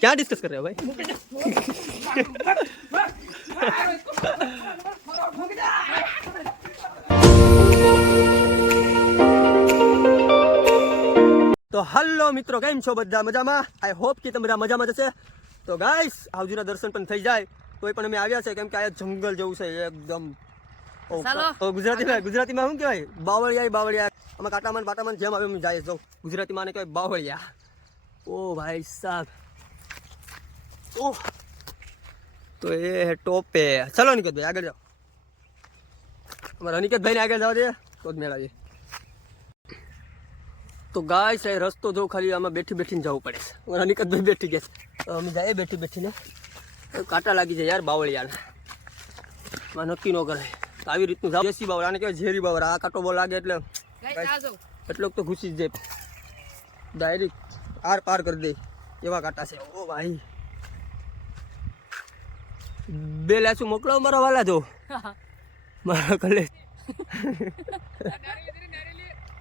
क्या डिस्कस कर रहे हो भाई તો હલો મિત્રો કેમ છો બધા મજામાં આઈ હોપ કે તમે બધા મજામાં જશે તો ગાઈસ આવજીના દર્શન પણ થઈ જાય તોય પણ અમે આવ્યા છે કેમ કે આ જંગલ જેવું છે એકદમ ઓ, ચાલો. તો ગુજરાતીમાં ગુજરાતીમાં શું કહેવાય બાવળિયા ય બાવળિયા અમે કાટામાં ને બાટામાં જેમ આવે એમ જાય જો ગુજરાતીમાં આને કહેવાય બાવળિયા ઓ ભાઈ સાહેબ ઓહ તો એ ટોપે. ચલો નિકેતભાઈ આગળ જાઓ. અમારા અનિકેતભાઈને આગળ જાવ દે તો જ મેળાવીએ તો ગાય છે રસ્તો જો ખાલી આમાં બેઠી બેઠીને જવું પડે છે. અમારા અનિકેતભાઈ બેઠી ગયા છે. તો અમે જાય બેઠી બેઠીને. કાંટા લાગી જાય યાર બાવળિયાને. માં નક્કી ન કરે. આવી રીતનું જાવ દેશી બાવળ આને કહેવાય ઝેરી બાવળ. આ કાંટો બહુ લાગે એટલે એટલોક તો ઘૂસી જ જાય. ડાયરેક્ટ આર પાર કરી દે. એવા કાંટા છે. ઓ ભાઈ. બે લાસુ મોકલો મારા વાલા જો? મારા કલે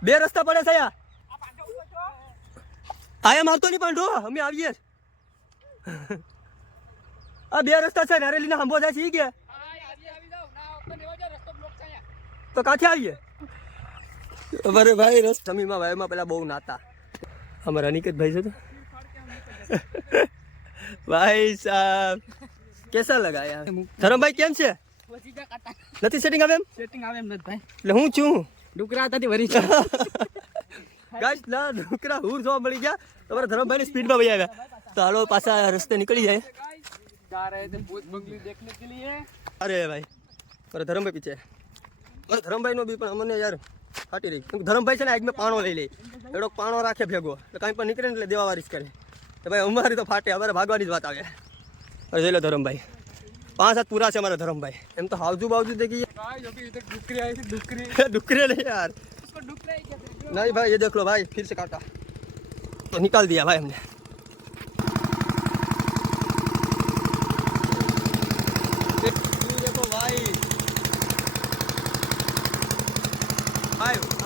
બે રસ્તા પડે છે આયા મારતો નહીં પાંડો અમે આવીએ. આ બે રસ્તા છે નારેલી ના હંબો જાય છે ગયા. તો કાંથી આવીએ? અમારે ભાઈ રસ ભાઈ ભાઈમાં પેલા બહુ નાતા. અમારા અનિકેત ભાઈ છે તો. ભાઈ સાહેબ. કેસા લગાયા ધરમભાઈ કેમ છે? નથી સેટિંગ આવે એમ? સેટિંગ આવે એમ નથી ભાઈ. એટલે હું છું? ડુકરા હતા વરી ગાઈસ ના ડુકરા હું જોવા મળી ગયા. તમારા ધરમભાઈ ની સ્પીડમાં ભાઈ આવ્યા. તો હાલો પાછા રસ્તે નીકળી જાય. અરે ભાઈ અરે ધરમભાઈ પીછે. અરે ધરમભાઈ નો બી પણ અમને યાર ફાટી રહી. ધરમભાઈ છે ને આજ મેં પાણો લઈ લઈ એડો પાણો રાખે ભેગો. એટલે કાંઈ પણ નીકળે ને એટલે દેવા વારીસ કરે. ભાઈ અમારી તો ફાટે અમારે ભાગવાની જ વાત આવે. જોઈ લો ધરમભાઈ. પાંચ હાથ પૂરા છે અમારે ધરમભાઈ. એમ તો હાવજુ બાવજુ દેખી ડુકરે નહીં યાર. નહીં ભાઈ એ દેખ લો ભાઈ ફિર સે તો નિકાલ દિયા ભાઈ અમને.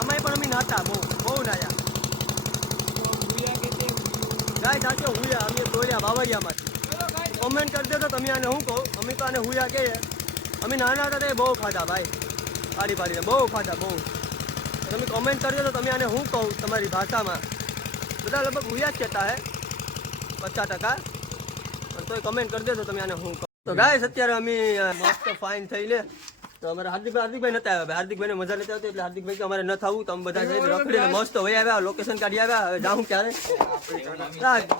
અમારે પણ અમે નાતા બહુ બહુ નાયા. ગાય સાથે હુયા? અમે દોર્યા બાવરિયામાંથી કોમેન્ટ કરી તો તમે આને શું કહો? અમે તો આને હુયા કહીએ. અમે નાના હતા તે બહુ ખાધા ભાઈ. પાડી પાડીને બહુ ખાધા, બહુ. તમે કોમેન્ટ કરી તો તમે આને શું કહું તમારી ભાષામાં? બધા લગભગ હુયા જ કહેતા હે. પચાસ ટકા. પણ તોય કમેન્ટ કરી દેજો તમે આને શું કહો. તો ગાય અત્યારે અમે મસ્ત ફાઇન થઈને તો અમારે હાર્દિકભાઈ હાર્દિકભાઈ નતા આવ્યા. હાર્દિકભાઈને મજા નથી આવતી એટલે હાર્દિકભાઈ કે અમારે ન થવું તો અમે બધા જઈને રખડીને મસ્ત વહી આવ્યા. લોકેશન કાઢી આવ્યા. હવે જાઉં ક્યારે?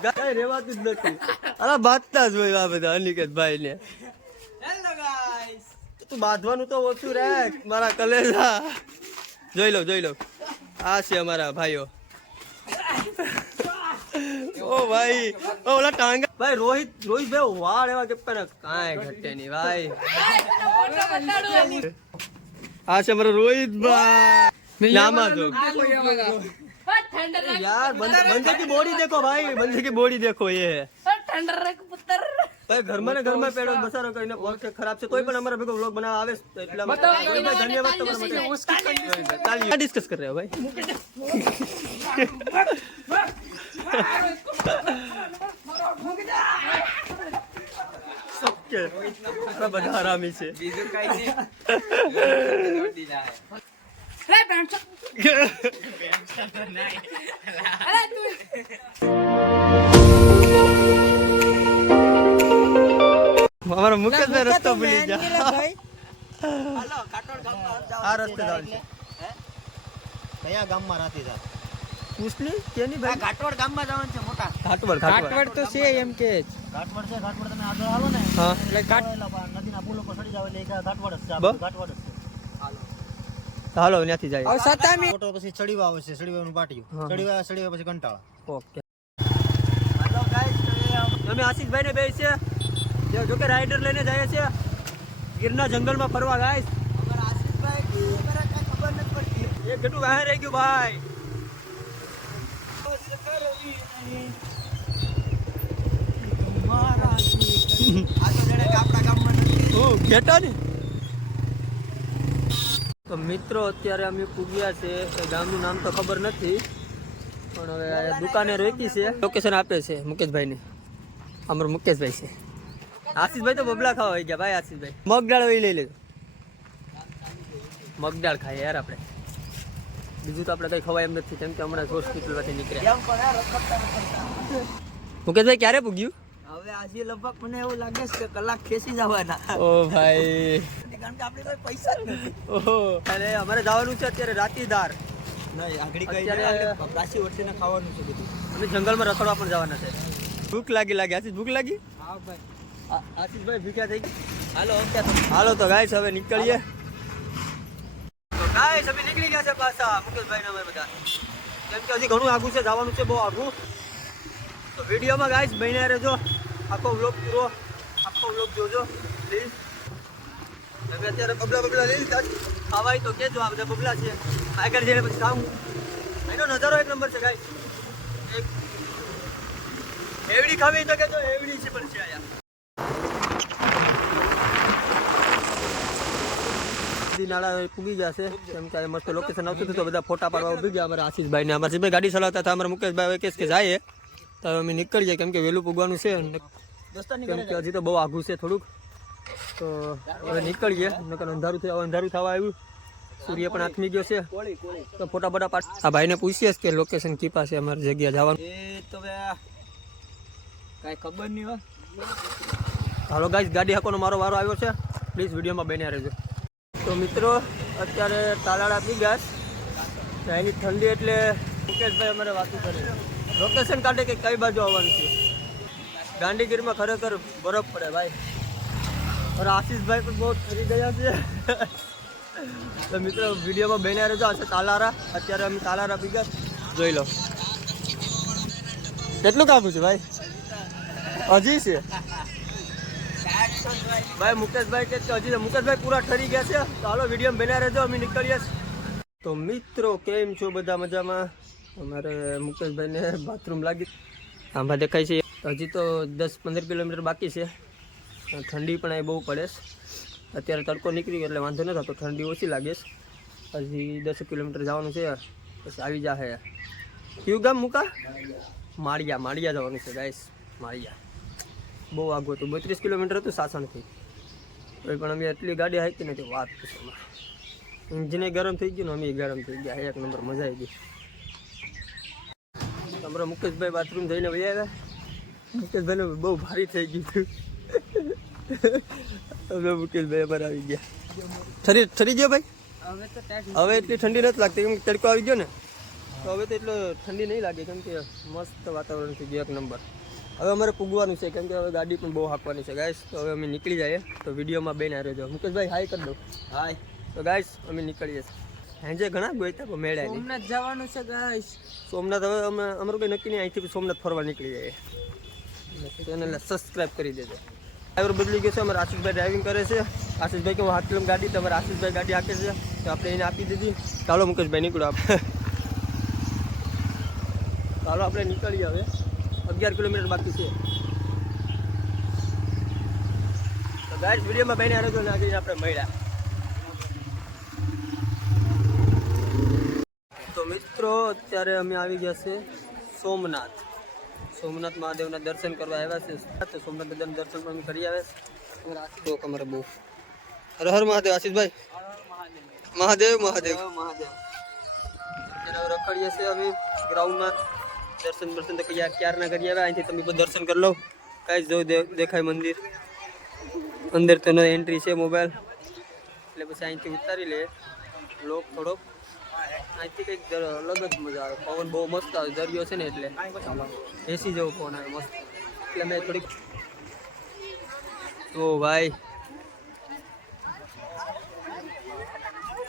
કઈ રેવાતું જ નથી. અરે બાંધતા જ હોય આ બધા અનિકેતભાઈ ને તું બાંધવાનું તો ઓછું રે મારા કલેજા. જોઈ લો જોઈ લો. આ છે અમારા ભાઈઓ. ઓ ભાઈ ઓલા ટાંગ ભાઈ રોહિત રોહિત ભાઈ વાળ એવા કે પણ કાંઈ ઘટે નહીં ભાઈ આ છે અમારો રોહિત ભાઈ નામાં જો यार बंदे बंदे की बॉडी देखो भाई बंदे की बॉडी देखो ये ठंडर रख पुत्र ભાઈ ઘરમાં ને ઘરમાં પેડો બસારો કરીને પગ છે ખરાબ છે તોય પણ અમારા ભેગો વ્લોગ બનાવવા આવે છે. તો એટલા માટે રોહિતભાઈ, ધન્યવાદ તમારા માટે क्या डिस्कस कर रहे हो ઓકે. આપણે અમારો મુકેશભાઈ રસ્તો ભૂલી જાય હાલો કાટોડ ગામમાં ગામમાં રાતી જાવ પૂછની કેની ભાઈ? ઘાટવડ ગામમાં જવાનું છે મોટા. ઘાટવડ ઘાટવડ. તો છે એમ કે ઘાટવડ છે ઘાટવડ તમે આગળ હાલો ને. હા. એટલે ઘાટ નદીના પુલ ઉપર ચડી જાવ એટલે એક ઘાટવડ જ છે બ? ઘાટવડ જ છે. હાલો. ત્યાંથી જાય. હવે સતામી. ફોટો પછી ચડીવા આવે છે ચડીવાનું. પાટિયું. ચડીવા ચડીવા પછી કંટાળા. ઓકે. હાલો ગાઈસ અમે આશિષભાઈને બે છે. જે જો કે રાઈડર લઈને જાય છે. ગીરના જંગલમાં ફરવા ગાઈસ એ કેટલું બહાર રહી ગયું ભાઈ? ને મિત્રો, અત્યારે અમે પૂગ્યા છે. ગામનું નામ તો ખબર નથી, પણ હવે દુકાને રોકી છે. લોકેશન આપે છે મુકેશભાઈની. અમારો મુકેશભાઈ છે. આશીષભાઈ તો બબલા ખાવા ગયા. ભાઈ, આશીષભાઈ. મગડાળ લઈ લેજો. મગડાળ ખાઈએ યાર આપણે. બીજું તો આપણે કંઈ ખવાય એમ નથી કેમ કે હમણાં હોસ્પિટલમાંથી નીકળ્યા. મુકેશભાઈ ક્યારે પૂગ્યું હવે આજે લગભગ મને એવું લાગે છે કે કલાક ખેસી જવાના. ઓ ભાઈ. કારણ કે આપણે પાસે પૈસા જ નથી. ઓહો અરે અમારે જવાનું છે અત્યારે રાતીદાર. નહીં આગળ કઈ અત્યારે- પ્રાસી વર્ષે ખાવાનું છે બધું. અને જંગલમાં રખડવા પણ જવાના છે. ભૂખ લાગી લાગી. આશીષ ભૂખ લાગી? હા ભાઈ. આશીષભાઈ ભૂખ્યા થઈ ગઈ હાલો ઓકે. હાલો તો ગાઈસ હવે નીકળીએ. તો ગાઈસ નીકળી ગયા છે પાછા મુકેશભાઈ અમે બધા. કેમ હજી ઘણું આગું છે, જવાનું છે બહુ આગું. તો વિડીયોમાં ગાઈસ બન્યા રહેજો. આખો વ્લોગ પૂરો. આખો વ્લોગ જોજો પ્લીઝ તમે અત્યારે બબલા બબલા લીધા ખાવાય તો કેજો, આ બધા બબલા છે. આગળ જઈને પછી ખાવું. એનો નજારો એક નંબર છે ગાઈસ. એક એવડી ખાવી તો એવડી છે પણ છે આયા નદી નાળા પૂગી ગયા છે. કેમ કે મસ્ત લોકેશન આવતું હતું તો બધા ફોટા પાડવા ઊભી ગયા. અમારા આશીષભાઈ ને અમારા આશીષભાઈ ગાડી ચલાવતા હતા. અમારા મુકેશભાઈ કેસ કે જાય તો અમે નીકળીએ કેમ કે વહેલું પૂગવાનું છે. કેમ કે હજી તો બહુ આઘું છે થોડુંક. તો હવે નીકળીએ. નકર અંધારું થઈ અંધારું થવા આવ્યું. સૂર્ય પણ આથમી ગયો છે. તો ફોટા ફોટા પાડ આ ભાઈને પૂછીએ કે લોકેશન કી પાસે અમારી જગ્યા જવાનું. એ તો કાંઈ ખબર નહીં હોય હાલો ગાઈસ ગાડી હાકોનો મારો વારો આવ્યો છે. પ્લીઝ વિડીયોમાં બન્યા રહેજો. તો મિત્રો, અત્યારે તાલાળા પી ગયા. એની ઠંડી એટલે મુકેશભાઈ અમારે વાતું કરે લોકેશન કાઢે કે કઈ બાજુ આવવાનું છે? ગાંધીગીરમાં ખરેખર બરફ પડે ભાઈ. અરે આશીષભાઈ પણ બહુ ફરી ગયા છે. તો મિત્રો, વિડીયોમાં બન્યા રહેજો આ છે તાલારા. અત્યારે અમે તાલારા પી ગયા જોઈ લો. કેટલું કાપું છે ભાઈ? હજી છે? ભાઈ, મુકેશભાઈ કે હજી મુકેશભાઈ પૂરા ઠરી ગયા છે. તો હાલો વીડિયો બન્યા રહેજો, અમે નીકળીએ તો મિત્રો, કેમ છો બધા મજામાં? અમારે મુકેશભાઈને બાથરૂમ લાગી. આંબા દેખાય છે. હજી તો દસ પંદર કિલોમીટર બાકી છે. ઠંડી પણ અહીં બહુ પડે અત્યારે તડકો નીકળી ગયો, એટલે વાંધો નથી થતો ઠંડી ઓછી લાગે છે. હજી દસ કિલોમીટર જવાનું છે, પછી આવી જાહે. કયું ગામ, મૂકા? માળિયા માળિયા જવાનું છે, ગાઈસ, માળિયા. બહુ આગું હતું. બત્રીસ કિલોમીટર હતું સાસણથી. તો પણ અમે એટલી ગાડી હાકી નથી વાત પૂછવામાં ઇન્જિને ગરમ થઈ ગયું ને અમે ગરમ થઈ ગયા. એક નંબર મજા આવી ગઈ. તમારા મુકેશભાઈ બાથરૂમ જઈને વહી આવ્યા. મુકેશભાઈને બહુ ભારી થઈ ગયું હતું. હવે મુકેશભાઈ અમારે આવી ગયા. ઠરી ઠરી ગયો ભાઈ? હવે તો ટાઈટ હવે એટલી ઠંડી નથી લાગતી. કેમ કે તડકો આવી ગયો ને. તો હવે તો એટલો ઠંડી નહીં લાગે. કેમ કે મસ્ત વાતાવરણ થઈ ગયું. એક નંબર. હવે અમારે પૂગવાનું છે કેમ કે હવે ગાડી પણ બહુ હાંકવાની છે ગાઈસ તો હવે અમે નીકળી જઈએ. તો વિડીયોમાં બેન આવ્યો રહેજો મુકેશભાઈ હાઈ કરી દો. હાય તો ગાઈસ અમે નીકળીએ. હેંજે ઘણા ગોઈતા પણ મેળ્યા સોમનાથ જવાનું છે ગાઈસ સોમનાથ હવે અમે અમારું કંઈ નક્કી નહીં. અહીંથી સોમનાથ ફરવા નીકળી જઈએ. ચેનલને સબસ્ક્રાઈબ કરી દેજો. ડ્રાઈવર બદલી ગયો છે અમારે આશીષભાઈ ડ્રાઇવિંગ કરે છે. આશીષભાઈ કે હું હાથ કિલોમીટર ગાડી તમારે આશીષભાઈ ગાડી હાકે છે. તો આપણે એને આપી દીધી. ચાલો મુકેશભાઈ નીકળો આપણે ચાલો આપણે નીકળીએ હવે. અગિયાર કિલોમીટર બાકી છે. તો ગાઈસ વિડીયોમાં બહેને આરોગ્ય આગળ આપણે મળ્યા. તો મિત્રો અત્યારે અમે આવી ગયા છે સોમનાથ. સોમનાથ મહાદેવના દર્શન કરવા આવ્યા છે તો સોમનાથ દાદાના દર્શન પણ અમે કરી આવ્યા છે અમારે બહુ. હર હર મહાદેવ આશીષભાઈ. મહાદેવ મહાદેવ. મહાદેવ રખડીએ છીએ અમે ગ્રાઉન્ડમાં દર્શન દર્શન તો ક્યાં ક્યારના કરી આવ્યા અહીંથી તમે બધું દર્શન કરી લો કાંઈ જો દેખાય મંદિર અંદર તો એન્ટ્રી છે મોબાઈલ એટલે પછી અહીંથી ઉતારી લે લોક થોડોક અહીંથી કંઈક દર- અલગ જ મજા આવે પવન બહુ મસ્ત આવે દરિયો છે ને એટલે એસી જેવો પવન આવે મસ્ત એટલે મેં થોડીક ઓ ભાઈ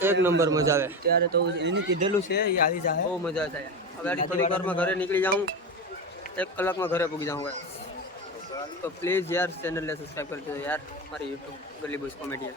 એક નંબર મજા આવે ત્યારે તો એને કીધેલું છે એ આવી જાય બહુ મજા થાય આની થોડીક વારમાં ઘરે નીકળી જાઉં. એક કલાકમાં ઘરે પૂગી જાઉં હવે. તો પ્લીઝ યાર ચેનલને સબસ્ક્રાઈબ કરી દેજો યાર. મારી યુટ્યુબ ગલી બોસ કોમેડિયન